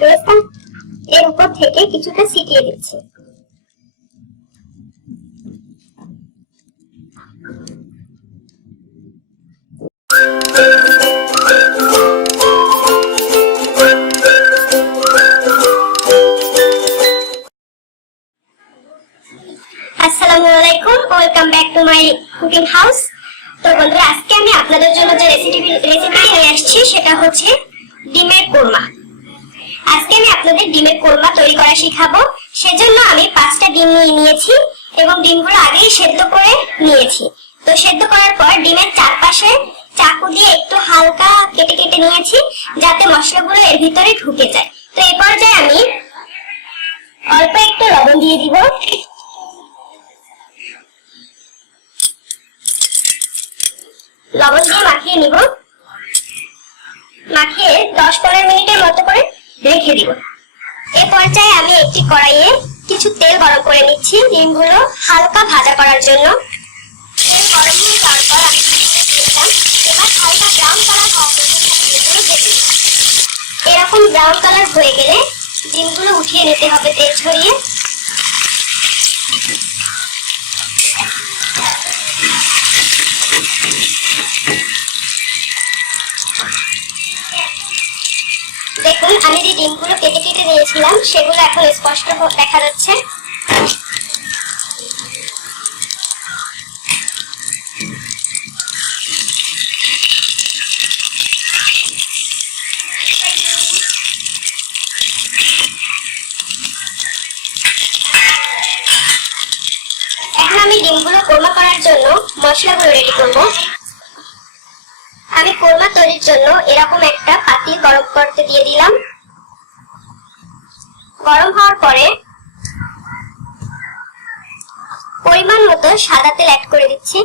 বেসন এর উপর থেকে কিছুটা ছিটিয়ে দিচ্ছি। আসসালামু আলাইকুম, welcome back to my cooking house. তো বন্ধুরা, আজকে আমি আপনাদের জন্য যে রেসিপি নিয়ে আসছি সেটা হচ্ছে ডিমের কোরমা। আজকে আমি আপনাদের ডিমের কোরমা তৈরি করা শেখাবো। সেজন্য আমি 5টা ডিম নিয়ে নিয়েছি এবং ডিমগুলো আগেই সেদ্ধ করে নিয়েছি। তো সেদ্ধ করার পর ডিমের চারপাশে চাকু দিয়ে একটু হালকা কেটে কেটে নিয়েছি, যাতে মশলাগুলো এর ভিতরে ঢুকে যায়। তো এই পর্যায়ে আমি অল্প একটু লবণ দিয়ে দিব। লবণ দিয়ে মাখিয়ে নিব। মাখিয়ে 10-15 মিনিটের মতো করে রেখে দিব। এই পর্যায়ে আমি একটি কড়াইয়ে কিছু তেল গরম করে নিচ্ছি ডিমগুলো হালকা ভাজা করার জন্য। তেল গরম হয়ে যাওয়ার পর আমি দিলাম। এবার হালকা ব্রাউন কালার হওয়া পর্যন্ত ডিমগুলো ভেজে নিব। এরকম ব্রাউন কালার হয়ে গেলে ডিমগুলো উঠিয়ে নিতে হবে তেল ছড়িয়ে। দেখুন, আমি যে ডিমগুলো কেটে কেটে নিয়েছিলাম সেগুলো এখন স্পষ্ট দেখা যাচ্ছে। এখন আমি ডিমগুলো কোরমা করার জন্য মশলাগুলো রেডি করব। আমি কোরমা তৈরির জন্য এরকম একটা পাতিল গরম করতে দিয়ে দিলাম। গরম হওয়ার পরে পরিমাণ মতো সাদা তেল অ্যাড করে দিচ্ছি।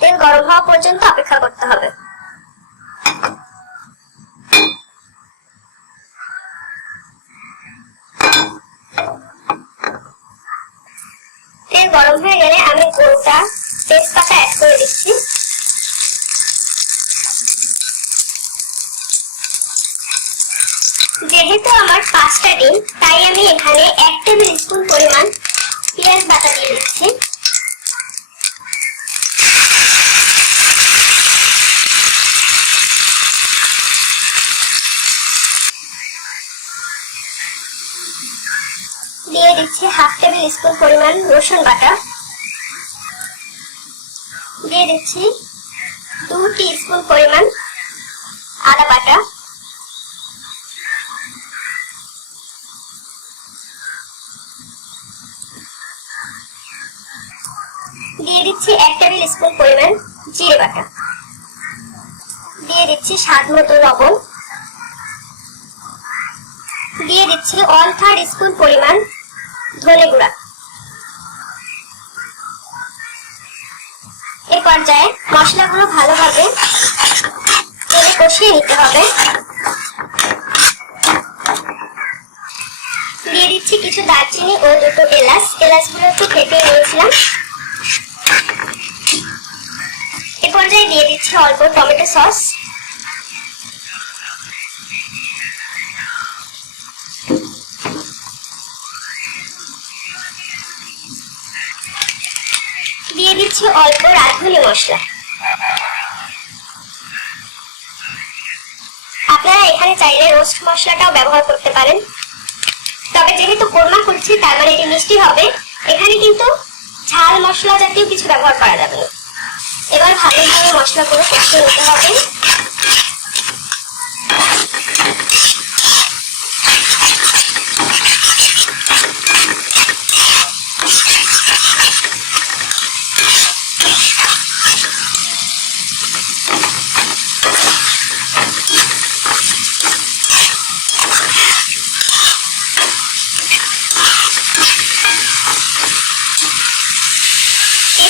তেল গরম হওয়া পর্যন্ত অপেক্ষা করতে হবে। তেল গরম হয়ে গেলে আমি গোটা তেজপাতা অ্যাড করে দিচ্ছি। যেহেতু আমার 5টা ডিম, তাই আমি এখানে 1 টেবিল স্পুন পরিমাণ পেঁয়াজ বাটা দিয়ে দিচ্ছি। দিয়ে দিচ্ছি 1/2 টেবিল স্পুন পরিমাণ রসুন বাটা। দিয়ে দিচ্ছি 2 টিস্পুন পরিমাণ আদা বাটা। দিয়ে দিচ্ছি 1 টেবিল স্পুন পরিমাণ জিরে বাটা। দিয়ে দিচ্ছি স্বাদ মতো লবণ। দিয়ে দিচ্ছি 1/3 স্পুন পরিমাণ ধনে গুঁড়া। এই পর্যায়ে মশলাগুলো ভালোভাবে তেলে কষিয়ে নিতে হবে। দিয়ে দিচ্ছি কিছু দারচিনি ও 2টো এলাচ। এলাচগুলো একটু ফেটে নিয়েছিলাম। এই পর্যায়ে দিয়ে দিচ্ছি অল্প টমেটো সস। দিয়ে দিচ্ছি অল্প রাঁধুনি মশলা। আপনারা এখানে চাইলে রোস্ট মশলাটাও ব্যবহার করতে পারেন, তবে যেহেতু কোরমা করছি তার মানে এটি মিষ্টি হবে, এখানে কিন্তু ঝাল মশলা জাতীয় কিছু ব্যবহার করা যাবে না। এবার ভালোভাবে মশলাগুলো কষিয়ে নিতে হবে।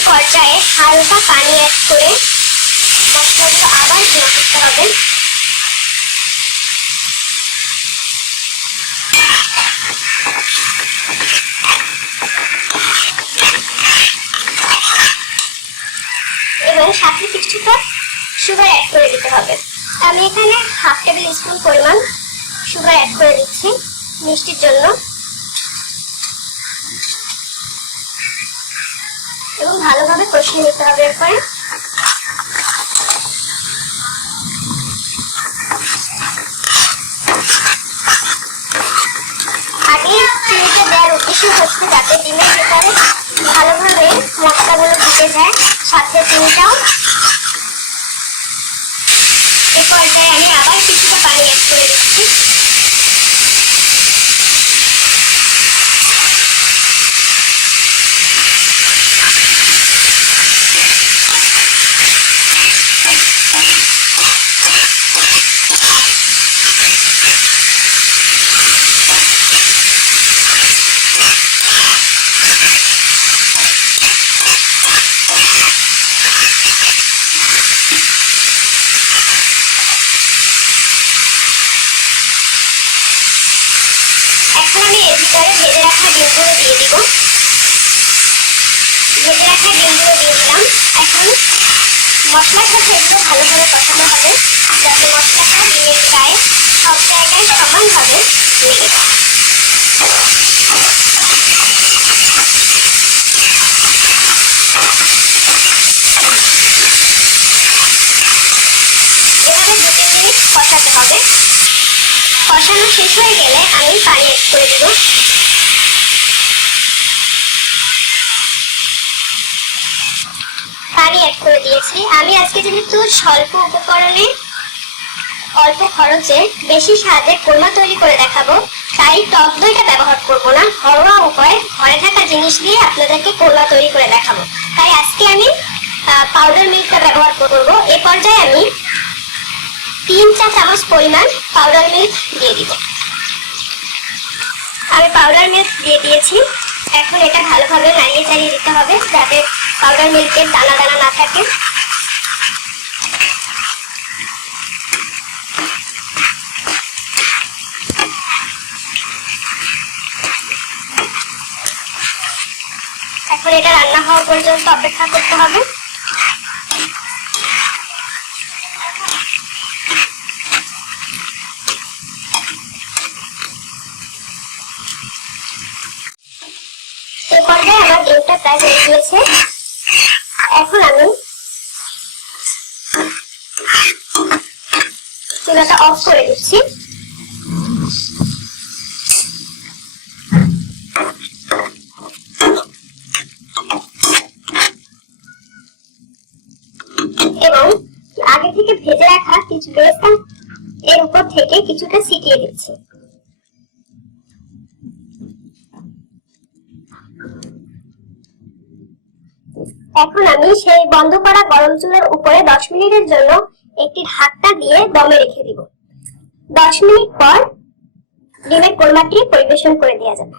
পর্যায়ে হালকা পানি অ্যাড করে মশলাগুলো আবার ভুনা করতে হবে। এবং সাথে কিছুটা সুগার অ্যাড করে দিতে হবে। আমি এখানে হাফ টেবিল স্পুন পরিমাণ সুগার অ্যাড করে দিচ্ছি মিষ্টির জন্য, এবং ভালোভাবে কষিয়ে নিতে হবে। এরপরে আগে চিনিটা দেওয়ার উদ্দেশ্য হচ্ছে যাতে ডিমের ভিতরে ভালোভাবে মশলাগুলো ঢুকে যায়, সাথে চিনিটাও। এই পর্যায়ে আমি আবার কিছুটা পানি অ্যাড করে দিচ্ছি। এখন আমি এর ভিতরে ভেজে রাখা ডিমগুলো দিয়ে দিব। ভেজে রাখা ডিমগুলো দিয়ে দিলাম। এখন মশলার সাথে একটু ভালোভাবে কষানো হবে যাতে মশলাটা ডিমের গায়ে সব জায়গায় সমানভাবে লেগে যায়। এভাবে 2-3 মিনিট কষাতে হবে। কষানো শেষ হয়ে গেলে আমি পানি অ্যাড করে দিব। পানি অ্যাড করে দিয়েছি। আমি আজকে যেহেতু স্বল্প উপকরণে অল্প খরচে বেশি স্বাদে কোরমা তৈরি করে দেখাবো, তাই টক দইটা ব্যবহার করব না। ঘরোয়া উপায়ে ঘরে থাকা জিনিস দিয়ে আপনাদেরকে কোরমা তৈরি করে দেখাবো, তাই আজকে আমি পাউডার মিল্কটা ব্যবহার করব। এই পর্যায়ে আমি 3 চা চামচ পরিমাণ পাউডার মিল্ক দিয়ে দিব। আমি পাউডার মিল্ক দিয়ে দিয়েছি। এখন এটা ভালোভাবে নাড়িয়ে চাড়িয়ে দিতে হবে যাতে পাউডার মিল্কের দানা দানা না থাকে। এখন এটা রান্না হওয়া পর্যন্ত অপেক্ষা করতে হবে। এই পর্যায়ে আমার ডিমটা প্রায় হয়ে গিয়েছে। এখন আমি চুলাটা অফ করে দিচ্ছি। এবং আগে থেকে ভেজে রাখা কিছু বেসন এর উপর থেকে কিছুটা ছিটিয়ে দিচ্ছি। এখন আমি সেই বন্ধ করা গরম চুলার উপরে 10 মিনিটের জন্য একটি ঢাকনা দিয়ে দমে রেখে দিব। 10 মিনিট পর ডিমের কোরমাটি পরিবেশন করে দেওয়া যাবে।